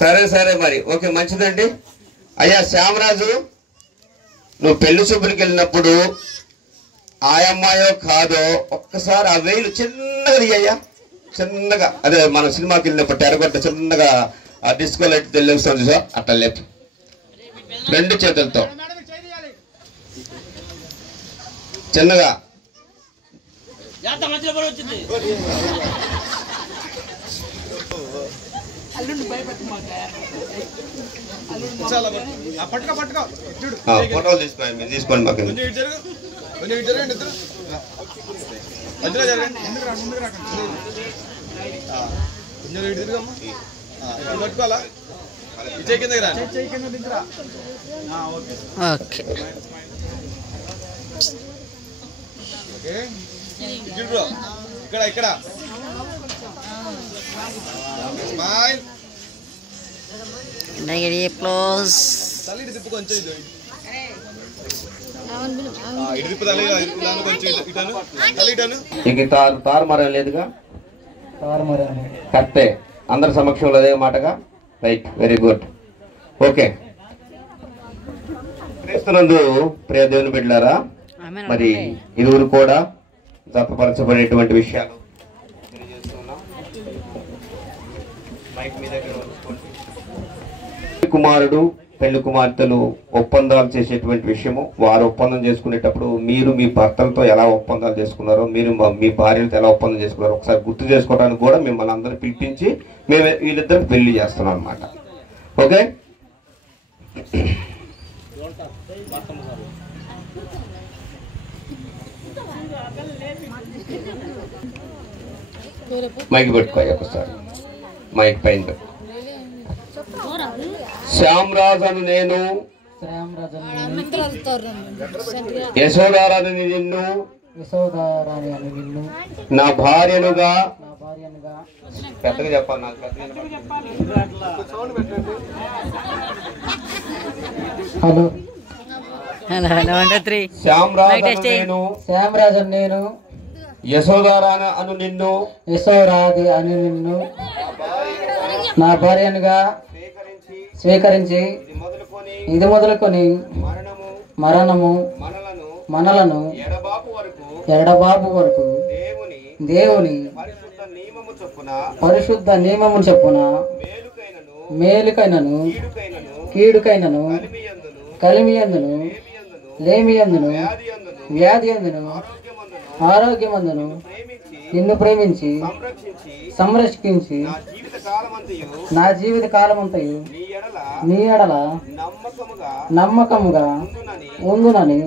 సరే సరే మరి ఓకే మంచిదండి. అయ్యా శ్యామరాజు, నువ్వు పెళ్లి చూపులకు వెళ్ళినప్పుడు ఆయమ్మాయో కాదో ఒక్కసారి ఆ వేలు చిన్నగా అయ్యా, చిన్నగా అదే మన సినిమాకి వెళ్ళినప్పుడు తెరగొట్ట చిన్నగా ఆ డిస్కో లైట్ తెలియస్తాం చూసా అట్లా లేపు, రెండు చేతులతో చిన్నగా. ఫోటోలు తీసుకోండి, మీరు తీసుకోండి. మాకు ఇక్కడ ఇక్కడ తారుమారం లేదుగా, కరెక్టే. అందరి సమక్షంలో అదే మాటగా. Right, very good. ఓకే, క్రీస్తునందు ప్రియ దేవుని బిడ్డలారా, మరి ఇరువురు కూడా జతపరచబడేటువంటి విషయాలు తెలియజేస్తున్నాం. మైక్ మీ దగ్గర కుమారుడు పెళ్లి కుమార్తెలు ఒప్పందాలు చేసేటువంటి విషయము, వారు ఒప్పందం చేసుకునేటప్పుడు మీరు మీ భర్తలతో ఎలా ఒప్పందాలు చేసుకున్నారో, మీరు మీ భార్యలతో ఎలా ఒప్పందం చేసుకున్నారో ఒకసారి గుర్తు చేసుకోవడానికి కూడా మిమ్మల్ని అందరూ పిలిపించి మేము వీళ్ళిద్దరు పెళ్లి చేస్తున్నాం అన్నమాట. ఓకే, మైక్ పెట్టుకోవాలి ఒకసారి, మైక్ పైన. శ్యామరాజను నేను, యశోదారాని నిన్ను, నా భార్యనుగా, పెద్దగా చెప్పాలి నాకు, శ్యామరాజను నేను, యశోదారాన అను నిన్ను, యశోరాది అని నిన్ను నా భార్యనుగా స్వీకరించి ఇది మొదలుకొని మరణము మనలను ఎడబాపు వరకు దేవుని పరిశుద్ధ నియమము చొప్పున మేలుకైనను కీడుకైనను కలిమియందును లేమియందును వ్యాధియందును ఆరోగ్యమందును నిన్ను ప్రేమించి సంరక్షించి నా జీవిత కాలమంతయు నీ ఎడల నమ్మకముగా ఉందునని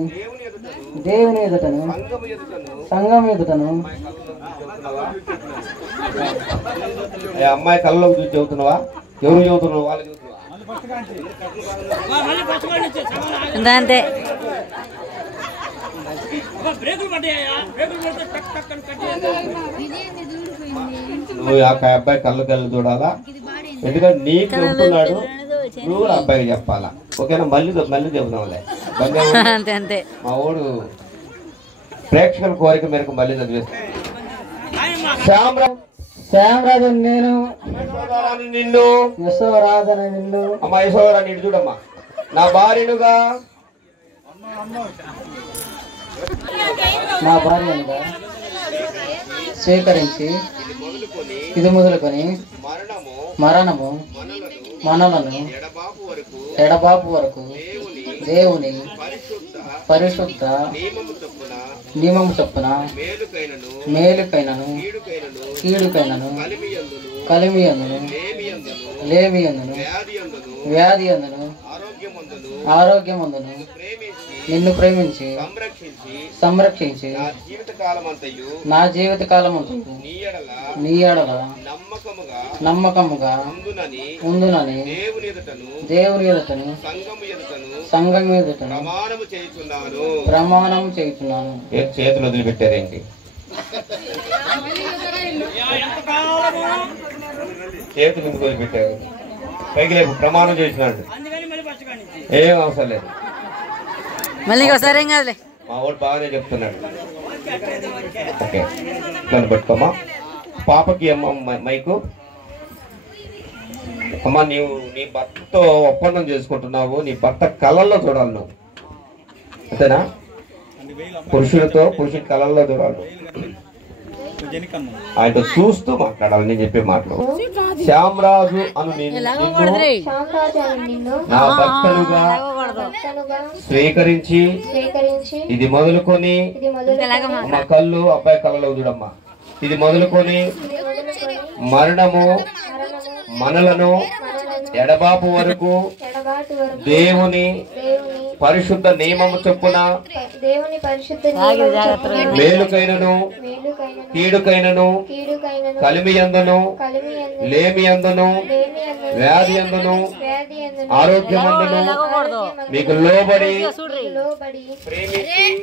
దేవుని ఎదుటను సంఘం ఎదుటను. అమ్మాయి కళ్ళలోకి చూసి చెబుతున్నావా? ఎవరు చెబుతున్నావు? వాళ్ళు అంతే. నువ్వు ఆ అబ్బాయి కళ్ళు చూడాలా, ఎందుకంటే నీకు చెబుతున్నాడు, నువ్వు కూడా అబ్బాయికి చెప్పాలా. ఓకేనా? మళ్ళీ చెబుతున్నావులే. మా ఊడు ప్రేక్షకుల కోరిక మేరకు మళ్ళీ చదివేస్తాను. శ్యామరాజు నేను, నిన్ను, యశోరాధన నిన్ను, అమ్మా యశోరా నిన్ను చూడమ్మా, నా భార్యనుగా స్వీకరించి ఇది మొదలుకొని మరణము మనలను ఎడబాపు వరకు దేవుని పరిశుద్ధ నియమము చొప్పున మేలుకైనను కీడుకైనను కలిమియందును లేమియందును వ్యాధియందును ఆరోగ్యమందును నిన్ను ప్రేమించి సంరక్షించి నా జీవిత కాలమంతయు నీ ఎడల నమ్మకముగా ఉందునని దేవుని ఎదుటను సంఘం ఎదుటను ప్రమాణం చేయుచున్నాను. చేతులు వదిలిపెట్టారేంటి? చేతులు ఎందుకు వదిలిపెట్టారు? పైకి లేపు, ప్రమాణం చేసినాడు. ఏం అవసరం లేదు, మళ్ళీ ఒకసారి ఏం కాదులే. మా వాడు బాగానే చెప్తున్నాడు. ఓకే, నన్ను పట్టుకోమా. పాపకి అమ్మ మైకు. అమ్మా నీవు నీ భర్తతో ఒప్పందం చేసుకుంటున్నావు, నీ భర్త కళల్లో చూడాలి నువ్వు, అంతేనా? పురుషుడి కళల్లో చూడాలి, ఆయనతో చూస్తూ మాట్లాడాలి. నేను చెప్పే మాటలు శ్యామరాజు అను నా భర్తలుగా స్వీకరించి ఇది మొదలుకొని మా కళ్ళు అబ్బాయి కళ్ళలో చూడమ్మా, ఇది మొదలుకొని మరణము మనలను ఎడబాపు వరకు దేవుని పరిశుద్ధ నియమము చొప్పున మేలుకైనను కీడుకైనను కలిమియందును లేమియందును వ్యాధియందును ఆరోగ్యమందును మీకు లోబడి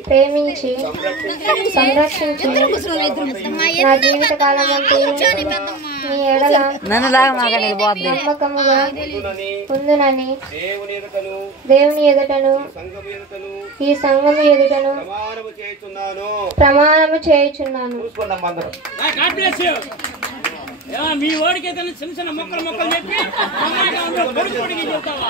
ప్రేమించి సంరక్షించి నా జీవిత కాలం నమ్మకముగా ఉందునని దేవుని ఎదుటను ఈ సంఘము ఎదుటను ప్రమాణము చేయుచున్నాను. మీ వాడికి ఏదైనా చిన్న చిన్న మొక్కలు చెప్పి చెప్తావా?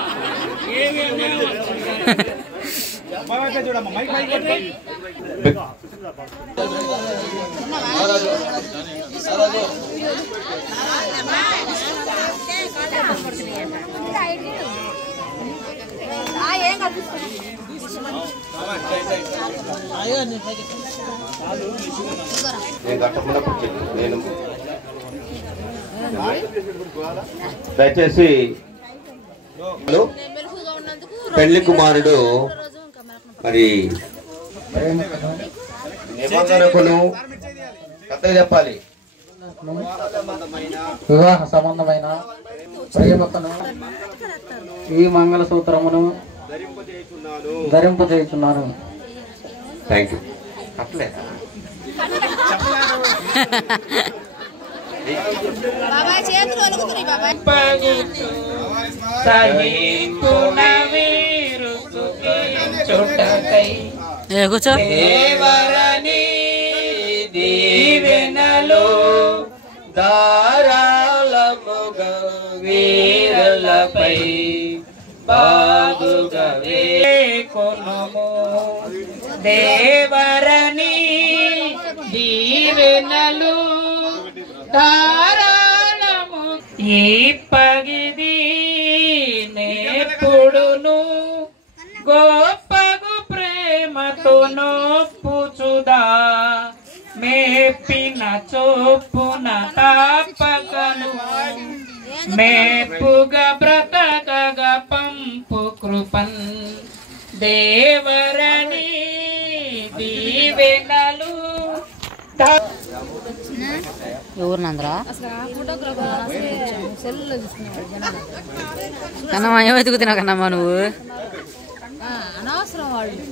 దయచేసి పెళ్లి కుమారుడు మరి నిబంధనకును కథ చెప్పాలి, వివాహ సంబంధమైన ప్రేమకును ఈ మంగళ సూత్రమును ధరింపజేయుచున్నాను. Thank you. అట్లే దేవరని దీవెనలు ధారాళముగా వీరలపై బాగుగా వేకొనుము. దేవరని దీవెనలు ధారాళము ఈ పగిది నేపుడును గొప్పగు ప్రేమతో నొప్పుచుదా మేపిన చొప్పున తాపకను మేపుగా బ్రతకగా పంపు కృపన్ దేవరని దీవెనలు. ఎవరినందరా కన్నమ్మా ఏమో ఎదుగుతున్నావు కన్నమ్మా నువ్వు? అనవసరం వాళ్ళు